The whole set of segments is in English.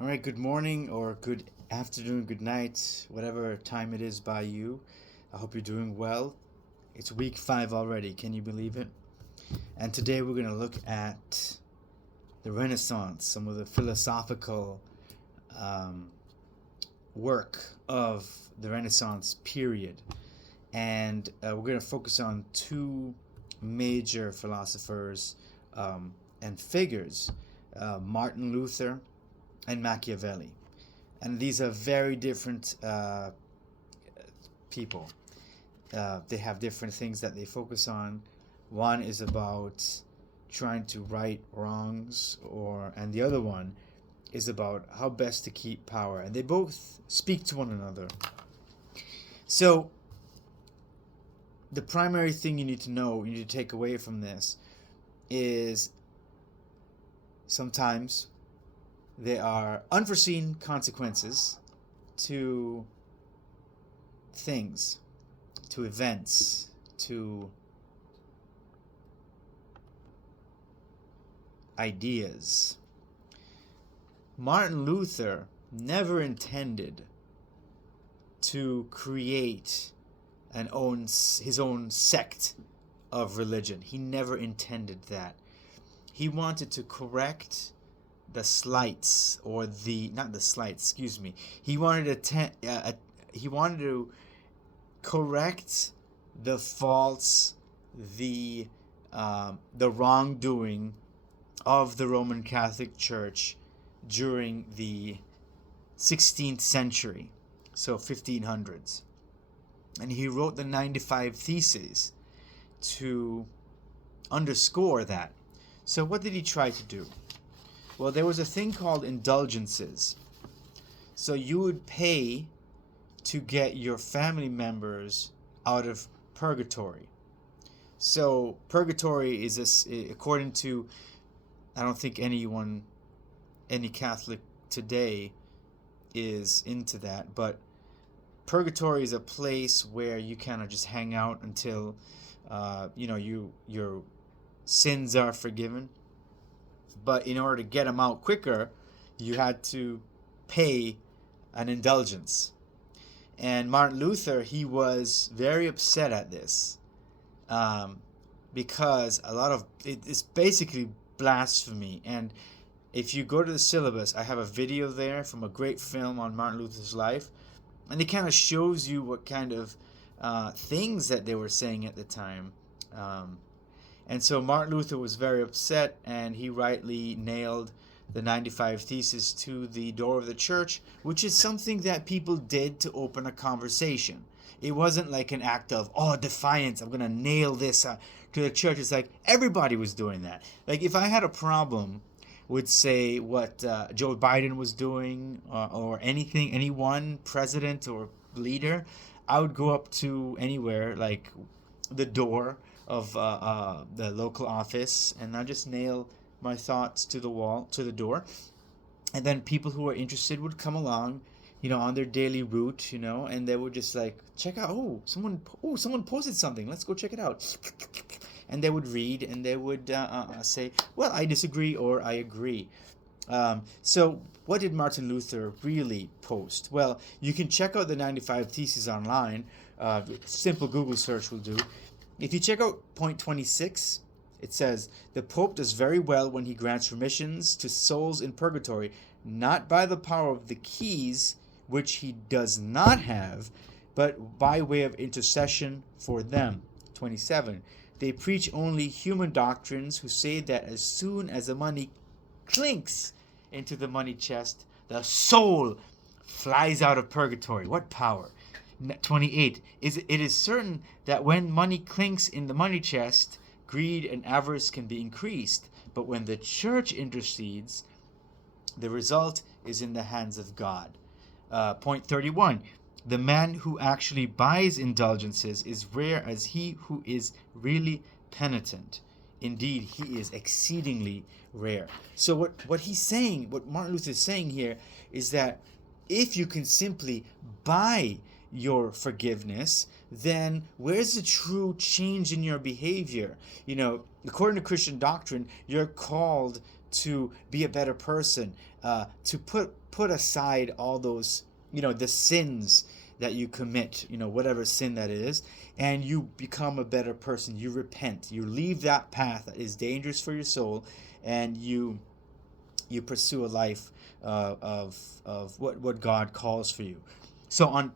All right, good morning or good afternoon, good night, whatever time it is by you. I hope you're doing well. It's week 5 already, can you believe it? And today we're going to look at the Renaissance, some of the philosophical um, work of the Renaissance period. And we're going to focus on two major philosophers and figures, Martin Luther and Machiavelli. And these are very different people. They have different things that they focus on. One is about trying to right wrongs, and the other one is about how best to keep power. And they both speak to one another. So the primary thing you need to know, you need to take away from this, is sometimes there are unforeseen consequences to things, to events, to ideas. Martin Luther never intended to create his own sect of religion. He never intended that. He wanted to correct the slights, or the not the slights, excuse me. He wanted to correct the faults, the wrongdoing of the Roman Catholic Church during the 16th century, so 1500s. And he wrote the 95 Theses to underscore that. So what did he try to do? Well, there was a thing called indulgences. So you would pay to get your family members out of purgatory. So purgatory is according to, I don't think any Catholic today is into that, but purgatory is a place where you kind of just hang out until your sins are forgiven. But in order to get them out quicker, you had to pay an indulgence. And Martin Luther, he was very upset at this, because a lot of it's basically blasphemy. And if you go to the syllabus, I have a video there from a great film on Martin Luther's life, and it kind of shows you what kind of things that they were saying at the time. And so Martin Luther was very upset, and he rightly nailed the 95 Theses to the door of the church, which is something that people did to open a conversation. It wasn't like an act of, defiance, I'm going to nail this to the church. It's like everybody was doing that. Like if I had a problem with, say, what Joe Biden was doing, or anyone, president or leader, I would go up to anywhere, like the door of the local office, and I just nail my thoughts to the wall, to the door, and then people who are interested would come along, on their daily route, and they would just like check out. Someone posted something. Let's go check it out. And they would read, and they would say, "Well, I disagree," or "I agree." So, what did Martin Luther really post? Well, you can check out the 95 Theses online. Simple Google search will do. If you check out point 26, it says, "The Pope does very well when he grants remissions to souls in purgatory, not by the power of the keys, which he does not have, but by way of intercession for them." 27. "They preach only human doctrines who say that as soon as the money clinks into the money chest, the soul flies out of purgatory." What power! 28. It is certain that when money clinks in the money chest, greed and avarice can be increased, but when the church intercedes, the result is in the hands of God. Point 31. "The man who actually buys indulgences is rare as he who is really penitent. Indeed, he is exceedingly rare." So what Martin Luther is saying here is that if you can simply buy your forgiveness, then where's the true change in your behavior? According to Christian doctrine, you're called to be a better person, to put aside all those, the sins that you commit, whatever sin that is, and you become a better person. You repent. You leave that path that is dangerous for your soul, and you pursue a life of what God calls for you. So on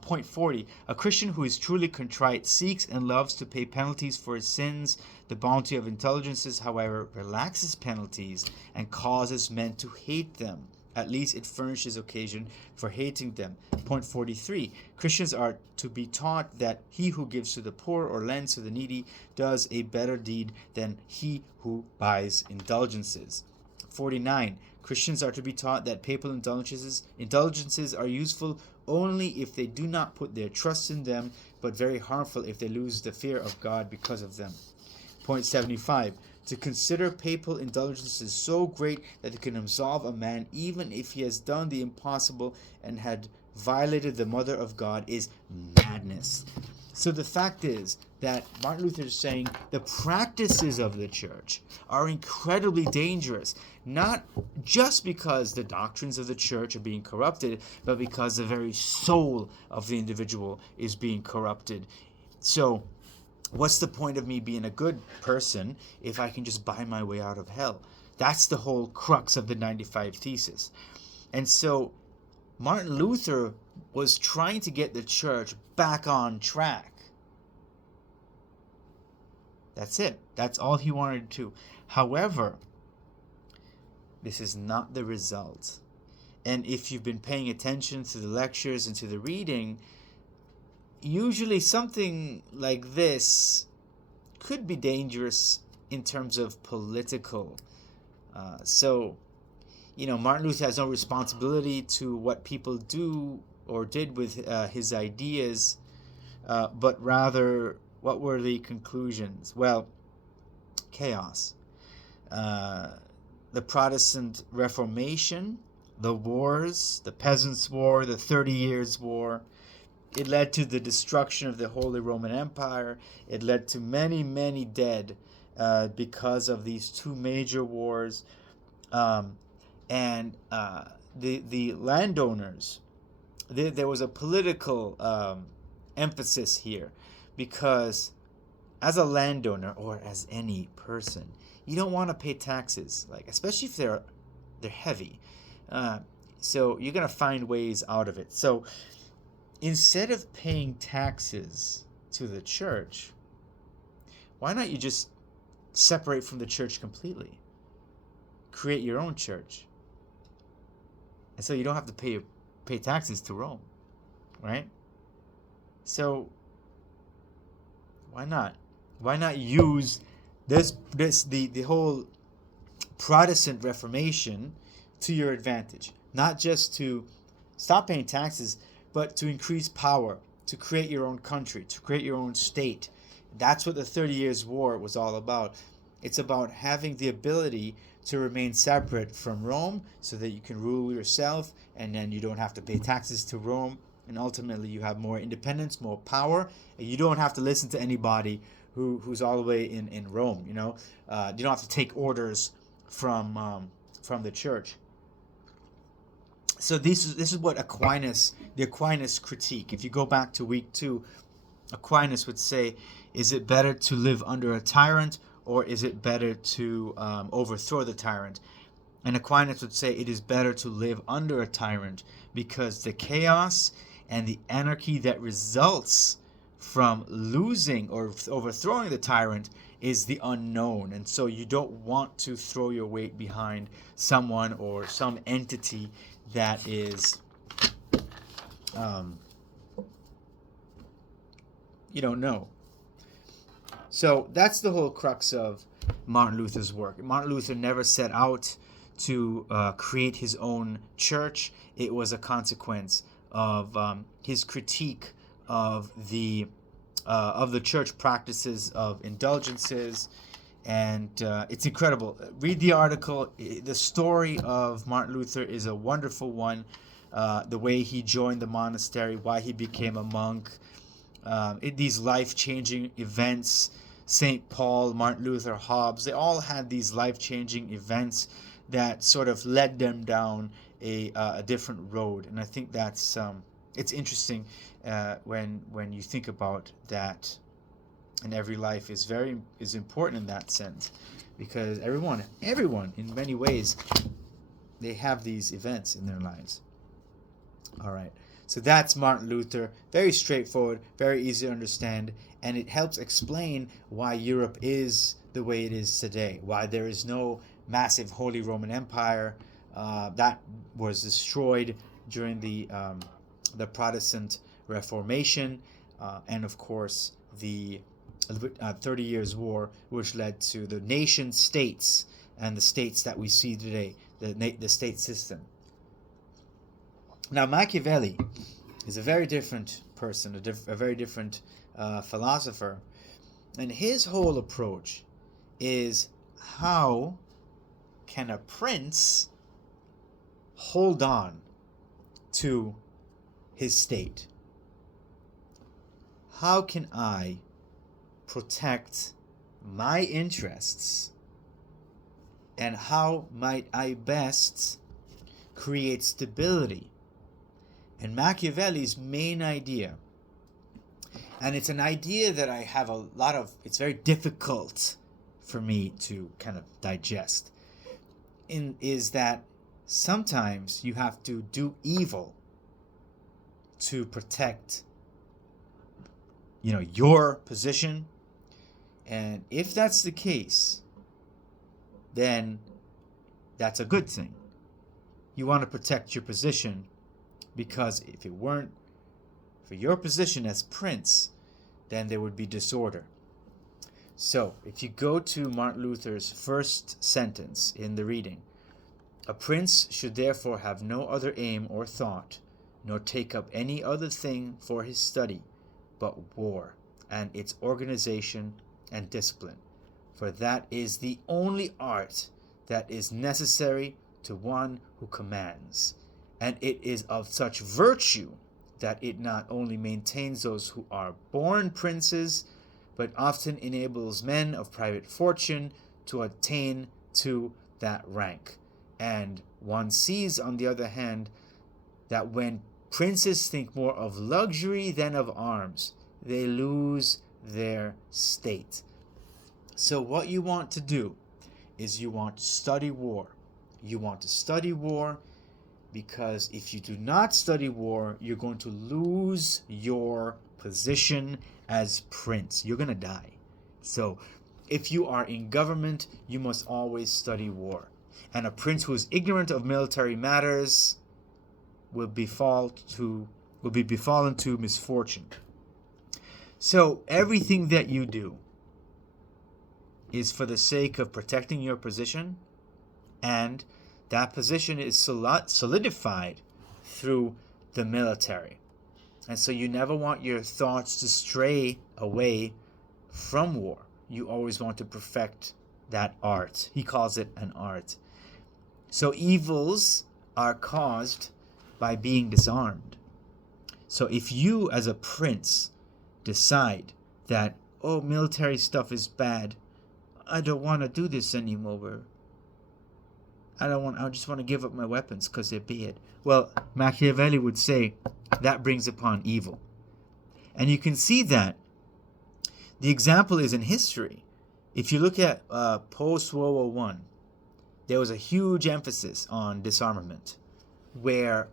point 40, a Christian who is truly contrite seeks and loves to pay penalties for his sins. The bounty of indulgences, however, relaxes penalties and causes men to hate them. At least it furnishes occasion for hating them. Point 43, Christians are to be taught that he who gives to the poor or lends to the needy does a better deed than he who buys indulgences. 49, Christians are to be taught that papal indulgences are useful only if they do not put their trust in them, but very harmful if they lose the fear of God because of them. Point 75, to consider papal indulgences so great that it can absolve a man even if he has done the impossible and had violated the mother of God is madness. So the fact is that Martin Luther is saying the practices of the church are incredibly dangerous, not just because the doctrines of the church are being corrupted, but because the very soul of the individual is being corrupted. So what's the point of me being a good person if I can just buy my way out of hell? That's the whole crux of the 95 Thesis. And so Martin Luther was trying to get the church back on track. That's it. That's all he wanted to do. However, this is not the result. And if you've been paying attention to the lectures and to the reading, usually something like this could be dangerous in terms of political. Martin Luther has no responsibility to what people do or did with his ideas, but rather, what were the conclusions? Well, chaos. The Protestant Reformation, the wars, the Peasants' War, the 30 Years' War, it led to the destruction of the Holy Roman Empire. It led to many, many dead because of these two major wars. The landowners, there was a political emphasis here, because as a landowner, or as any person, you don't want to pay taxes, especially if they're heavy. So you're going to find ways out of it. So instead of paying taxes to the church, why not you just separate from the church completely? Create your own church. And so you don't have to pay taxes to Rome, right? So why not? Why not use the whole Protestant Reformation to your advantage? Not just to stop paying taxes, but to increase power, to create your own country, to create your own state. That's what the 30 Years' War was all about. It's about having the ability to remain separate from Rome so that you can rule yourself, and then you don't have to pay taxes to Rome, and ultimately you have more independence, more power, and you don't have to listen to anybody who's all the way in Rome. You don't have to take orders from the church. So this is what the Aquinas critique. If you go back to week 2, Aquinas would say, is it better to live under a tyrant, or is it better to overthrow the tyrant? And Aquinas would say it is better to live under a tyrant, because the chaos and the anarchy that results from losing or overthrowing the tyrant is the unknown. And so you don't want to throw your weight behind someone or some entity that is you don't know. So that's the whole crux of Martin Luther's work. Martin Luther never set out to create his own church. It was a consequence of his critique of the church practices of indulgences, and it's incredible. Read the article. The story of Martin Luther is a wonderful one. The way he joined the monastery, why he became a monk, these life-changing events. St. Paul, Martin Luther, Hobbes, they all had these life-changing events that sort of led them down a different road. And I think that's it's interesting when you think about that. And every life is important in that sense, because everyone in many ways, they have these events in their lives. All right. So that's Martin Luther. Very straightforward, very easy to understand, and it helps explain why Europe is the way it is today, why there is no massive Holy Roman Empire that was destroyed during the Protestant Reformation, and of course the 30 Years' War, which led to the nation states and the states that we see today, the state system. Now, Machiavelli is a very different person, a very different philosopher, and his whole approach is, how can a prince hold on to his state? How can I protect my interests, and how might I best create stability? And Machiavelli's main idea, and it's an idea that I have a lot of, it's very difficult for me to kind of digest, is that sometimes you have to do evil to protect, your position. And if that's the case, then that's a good thing. You want to protect your position, because if it weren't for your position as prince, then there would be disorder. So, if you go to Martin Luther's first sentence in the reading, a prince should therefore have no other aim or thought, nor take up any other thing for his study, but war, and its organization and discipline. For that is the only art that is necessary to one who commands. And it is of such virtue that it not only maintains those who are born princes, but often enables men of private fortune to attain to that rank. And one sees, on the other hand, that when princes think more of luxury than of arms, they lose their state. So what you want to do is you want to study war. You want to study war because if you do not study war, you're going to lose your position as prince. You're going to die. So if you are in government, you must always study war. And a prince who is ignorant of military matters will be befallen to misfortune. So everything that you do is for the sake of protecting your position, and that position is solidified through the military. And so you never want your thoughts to stray away from war. You always want to perfect that art. He calls it an art. So evils are caused by being disarmed. So if you as a prince decide that, military stuff is bad, I don't want to do this anymore, I just want to give up my weapons because they're bad. Well, Machiavelli would say that brings upon evil. And you can see that the example is in history. If you look at post-World War I, there was a huge emphasis on disarmament, where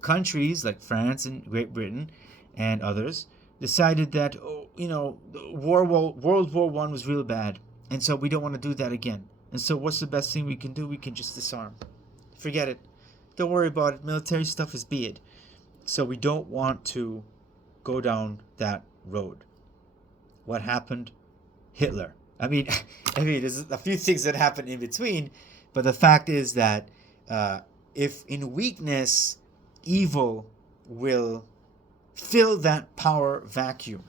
countries like France and Great Britain and others decided that, World War I was real bad, and so we don't want to do that again. And so what's the best thing we can do? We can just disarm. Forget it. Don't worry about it. Military stuff is bad. So we don't want to go down that road. What happened? Hitler. I mean, there's a few things that happened in between, but the fact is that if in weakness, evil will fill that power vacuum.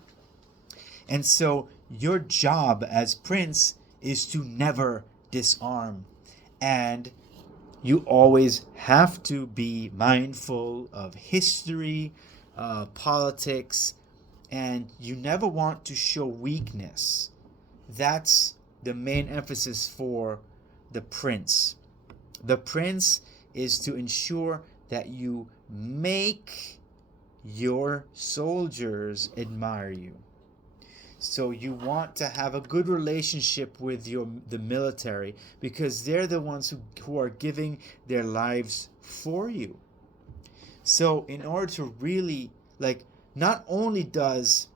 And so your job as prince is to never disarm. And you always have to be mindful of history, politics, and you never want to show weakness. That's the main emphasis for the prince. The prince is to ensure that you make your soldiers admire you. So you want to have a good relationship with the military, because they're the ones who are giving their lives for you. So in order to really, like, not only does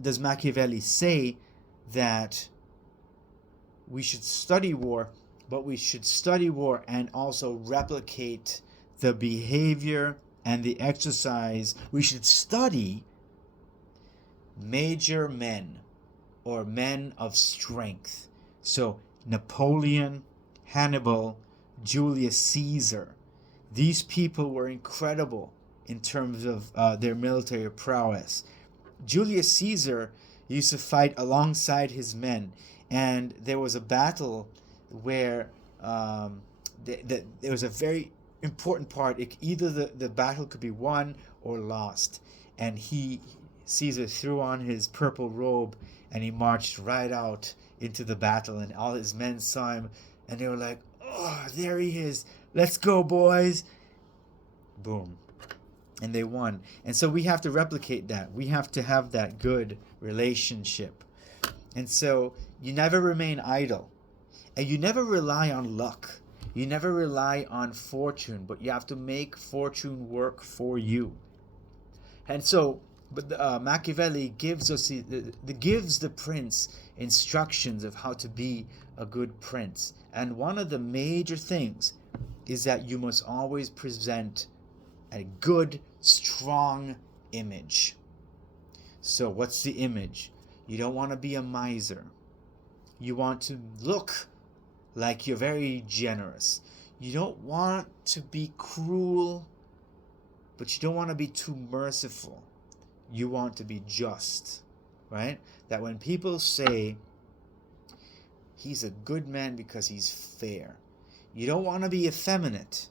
Machiavelli say that we should study war, but we should study war and also replicate the behavior and the exercise. We should study major men, or men of strength. So Napoleon, Hannibal, Julius Caesar. These people were incredible in terms of their military prowess. Julius Caesar used to fight alongside his men, and there was a battle where there was a very important part. Either the battle could be won or lost, and Caesar threw on his purple robe and he marched right out into the battle, and all his men saw him and they were like, "Oh, there he is. Let's go, boys." Boom. And they won. And so we have to replicate that. We have to have that good relationship. And so you never remain idle. And you never rely on luck. You never rely on fortune, but you have to make fortune work for you. And so, Machiavelli gives us gives the prince instructions of how to be a good prince. And one of the major things is that you must always present a good, strong image. So what's the image? You don't want to be a miser. You want to look like you're very generous. You don't want to be cruel, but you don't want to be too merciful. You want to be just, right? That when people say he's a good man because he's fair, you don't want to be effeminate.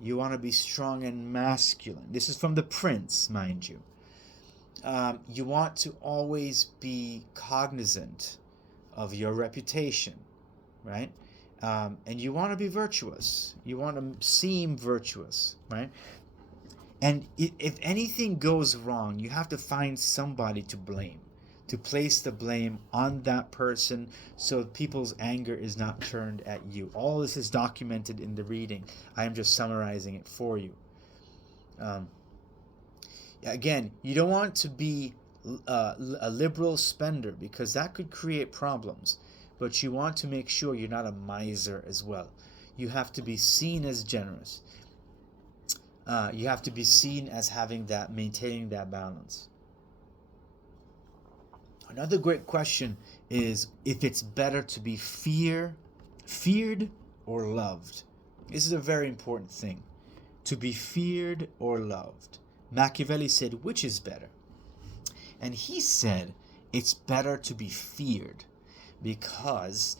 You want to be strong and masculine. This is from the prince, mind you. You want to always be cognizant of your reputation, right? And you want to be virtuous. You want to seem virtuous, right? And if anything goes wrong, you have to find somebody to blame, to place the blame on that person so people's anger is not turned at you. All this is documented in the reading. I am just summarizing it for you. Again, you don't want to be a liberal spender, because that could create problems. But you want to make sure you're not a miser as well. You have to be seen as generous. You have to be seen as maintaining that balance. Another great question is if it's better to be feared or loved. This is a very important thing. To be feared or loved. Machiavelli said, which is better? And he said, it's better to be feared, because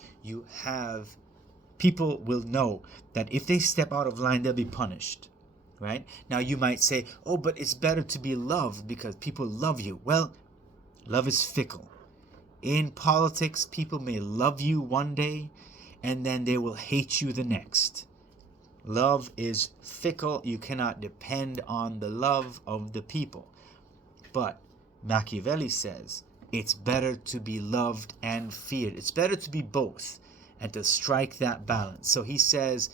people will know that if they step out of line, they'll be punished. Right? Now you might say, oh, but it's better to be loved because people love you. Well, love is fickle. In politics, people may love you one day and then they will hate you the next. Love is fickle. You cannot depend on the love of the people. But Machiavelli says it's better to be loved and feared. It's better to be both and to strike that balance. So he says,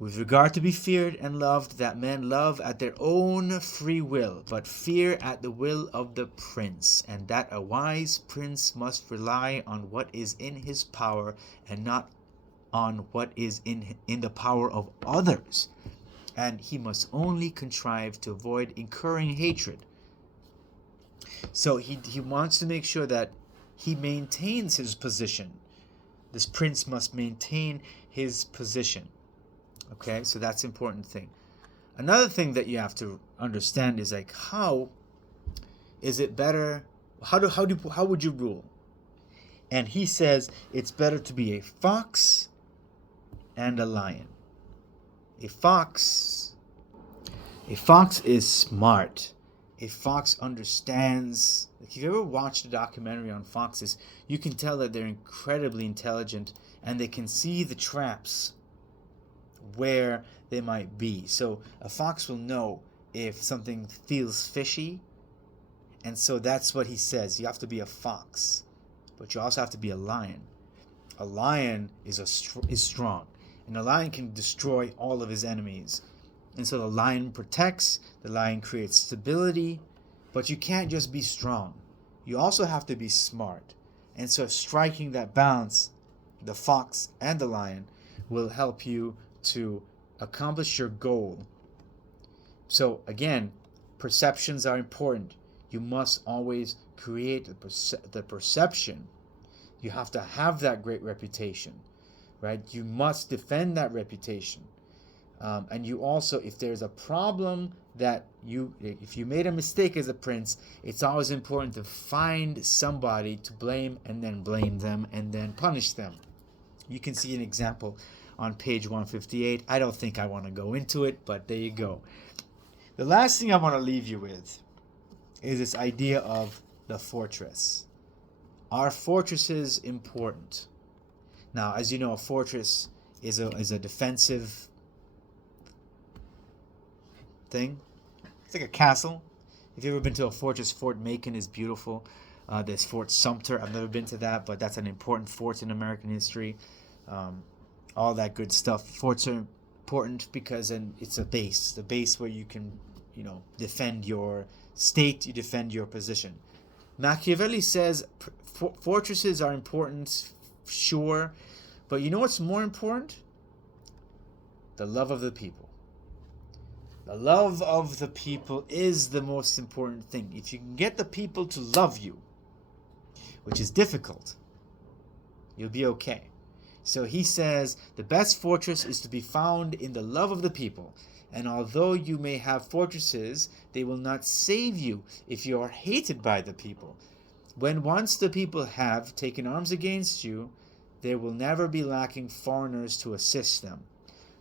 with regard to be feared and loved, that men love at their own free will, but fear at the will of the prince, and that a wise prince must rely on what is in his power and not on what is in the power of others. And he must only contrive to avoid incurring hatred. So he wants to make sure that he maintains his position. This prince must maintain his position. Okay, so that's an important thing. Another thing that you have to understand is, like, how is it better? How would you rule? And he says it's better to be a fox and a lion. A fox is smart. A fox understands. If you've ever watched a documentary on foxes, you can tell that they're incredibly intelligent and they can see the traps. where they might be. So a fox will know if something feels fishy, and so that's what he says. You have to be a fox, but you also have to be a lion. A lion is strong, and a lion can destroy all of his enemies. And so the lion protects, the lion creates stability, but you can't just be strong. You also have to be smart. And so striking that balance, the fox and the lion, will help you to accomplish your goal. So again, perceptions are important. You must always create the perception. You have to have that great reputation, right? You must defend that reputation. And you also, if there's a problem if you made a mistake as a prince, it's always important to find somebody to blame and then blame them and then punish them. You can see an example on page 158. I don't think I want to go into it, but there you go. The last thing I want to leave you with is this idea of the fortress. Are fortresses important? Now, as you know, a fortress is a defensive thing. It's like a castle. If you've ever been to a fortress, Fort Macon is beautiful. There's Fort Sumter. I've never been to that, but that's an important fort in American history. All that good stuff. Forts are important because it's a base. The base where you can, defend your state, you defend your position. Machiavelli says fortresses are important, sure, but you know what's more important? The love of the people. The love of the people is the most important thing. If you can get the people to love you, which is difficult, you'll be okay. So he says the best fortress is to be found in the love of the people. And although you may have fortresses, they will not save you if you are hated by the people. When once the people have taken arms against you, there will never be lacking foreigners to assist them.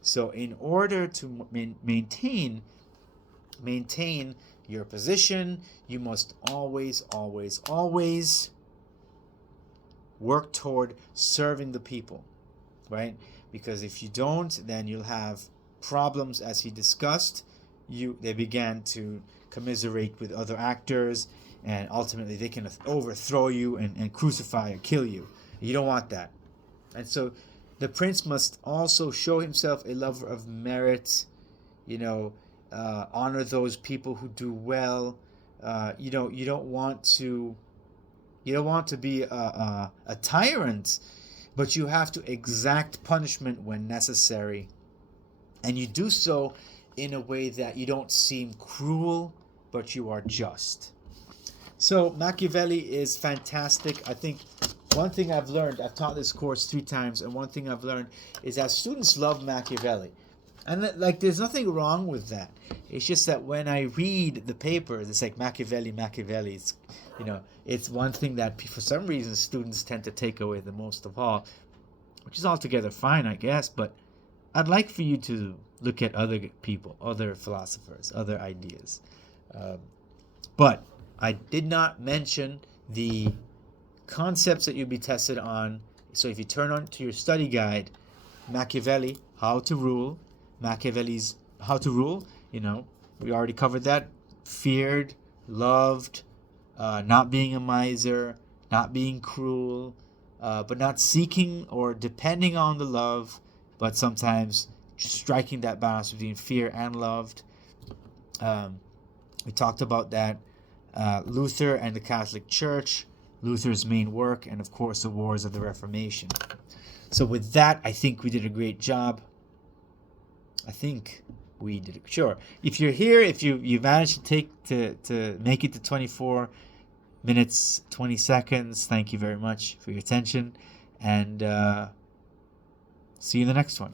So in order to maintain your position, you must always work toward serving the people, right? Because if you don't, then you'll have problems, as he discussed. They began to commiserate with other actors, and ultimately they can overthrow you and crucify or kill you. You don't want that. And so the prince must also show himself a lover of merit, honor those people who do well. You don't want to be a tyrant, but you have to exact punishment when necessary. And you do so in a way that you don't seem cruel, but you are just. So Machiavelli is fantastic. I think one thing I've learned, I've taught this course 3 times, and one thing I've learned is that students love Machiavelli. And there's nothing wrong with that. It's just that when I read the papers, it's like Machiavelli. It's one thing that for some reason students tend to take away the most of all, which is altogether fine, I guess, but I'd like for you to look at other people, other philosophers, other ideas. But I did not mention the concepts that you'll be tested on. So if you turn on to your study guide, Machiavelli, How to Rule, Machiavelli's How to Rule, we already covered that. Feared, loved, not being a miser, not being cruel, but not seeking or depending on the love, but sometimes striking that balance between fear and loved. We talked about that. Luther and the Catholic Church, Luther's main work, and of course the Wars of the Reformation. So with that, I think we did a great job. Sure. If you're here, if you managed to make it to 24 minutes 20 seconds, thank you very much for your attention, and see you in the next one.